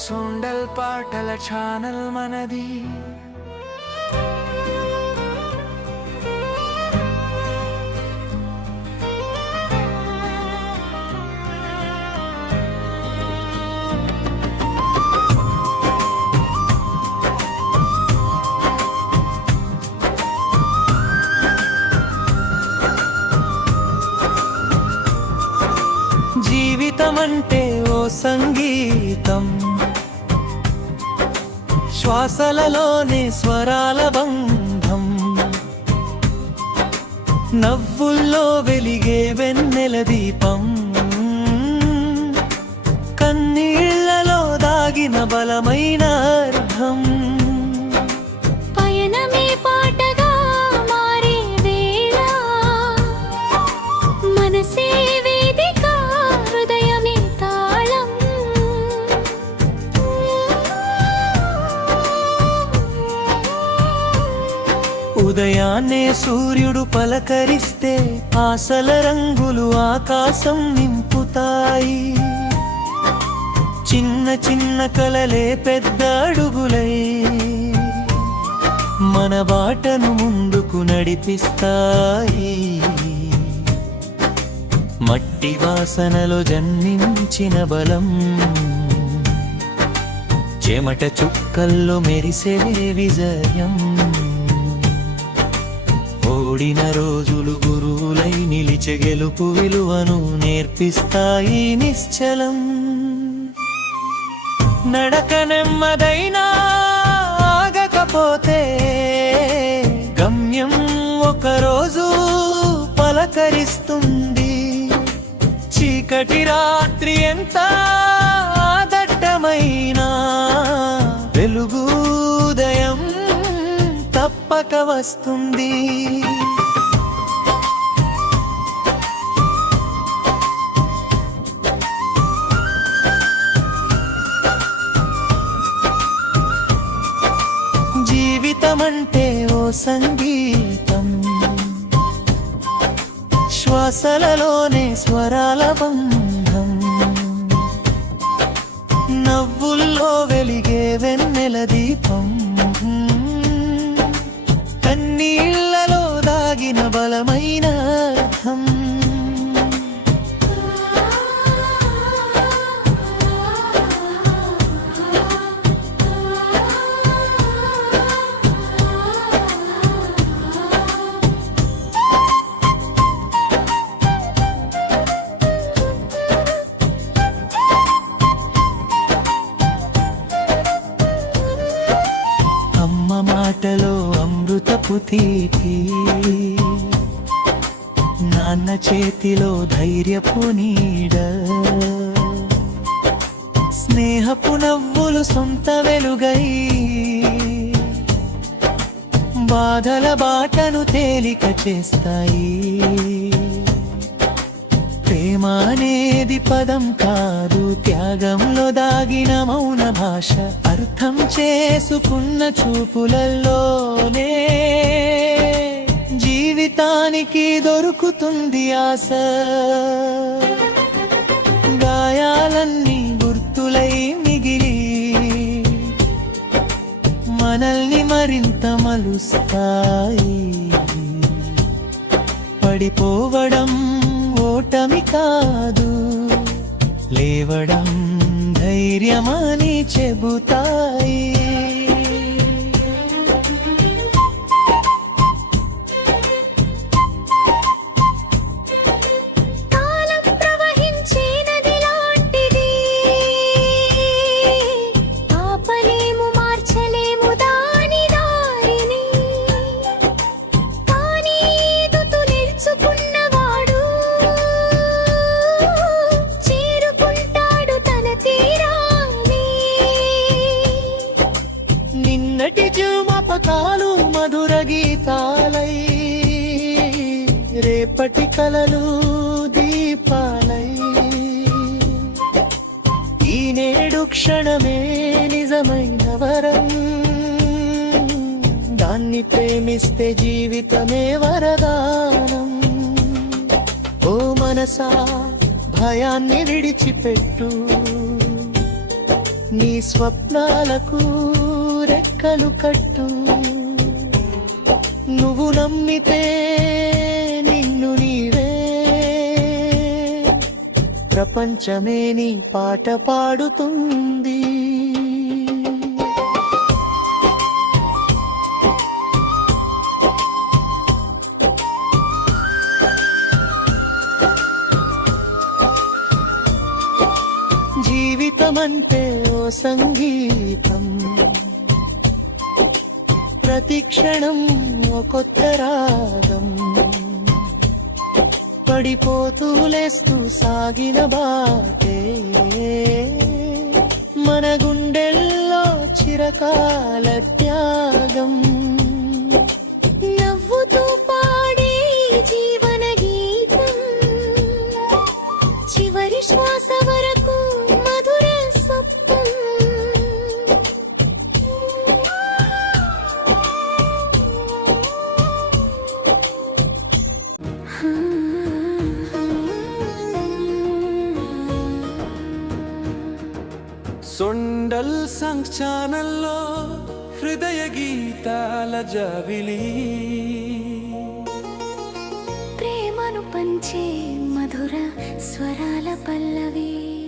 సుండల్ పాటల ఛానల్ మనది. జీవితం అంటే ఓ సంగీతం. శ్వాసలలోని స్వరాల బంధం. నవ్వుల్లో వెలిగే వెన్నెల దీపం. కన్నీళ్ళలో దాగిన బలమైన అర్థం ఉదయాన్నే సూర్యుడు పలకరిస్తే ఆశల రంగులు ఆకాశం నింపుతాయి. చిన్న చిన్న కలలే పెద్ద అడుగులై మన బాటను ముందుకు నడిపిస్తాయి. మట్టి వాసనలో జన్మించిన బలం చెమట చుక్కల్లో మెరిసే విజయం. ఓడిన రోజులు గురువులై నిలిచే గెలుపు విలువను నేర్పిస్తాయి నిశ్చలం. నడక నెమ్మదైనా ఆగకపోతే గమ్యం ఒకరోజు పలకరిస్తుంది. చీకటి రాత్రి ఎంత దట్టమైనా తప్పక వస్తుంది. జీవితమంటే ఓ సంగీతం. శ్వాసలలోనే స్వరాల బంధం. నవ్వుల్లో వెలిగే వెన్నెల దీపం. కన్నీళ్ళలో దాగిన బలమైన అర్థం అమ్మ మాటలో అమృతపు తీపి. నాన్న చేతిలో ధైర్యపు నీడ. స్నేహపు నవ్వులు సొంత వెలుగై. బాధల బాటను తేలిక చేస్తాయి. ప్రేమ అనేది పదం కాదు. త్యాగంలో దాగిన మౌన భాష అర్థం చేసుకున్న చూపులలోనే జీవితానికి దొరుకుతుంది ఆశ. గాయాలన్నీ గుర్తులై మిగిలి మనల్ని మరింత మలుస్తాయి. పడిపోవడం ఓటమి కాదు. లేవడం ధైర్యమని చెబుతాయి. రేపటి కలలు దీపాలై. ఈ నేడు క్షణమే నిజమైన వరం. దాన్ని ప్రేమిస్తే జీవితమే వరదానం. ఓ మనసా భయాన్ని విడిచిపెట్టు. నీ స్వప్నాలకు రెక్కలు కట్టు. ప్రపంచమే నీ పాట పాడుతుంది. జీవితమంటే ఓ సంగీతం. ప్రతి క్షణం ఓ కొత్త రాగం. పడిపోతూ లేస్తూ సాగిన బాటే. మన గుండెల్లో చిరకాల త్యాగం. సొండల్ సంగ్ ఛానల్లో హృదయ గీతాల జాబిలి. ప్రేమను పంచే మధుర స్వరాల పల్లవి.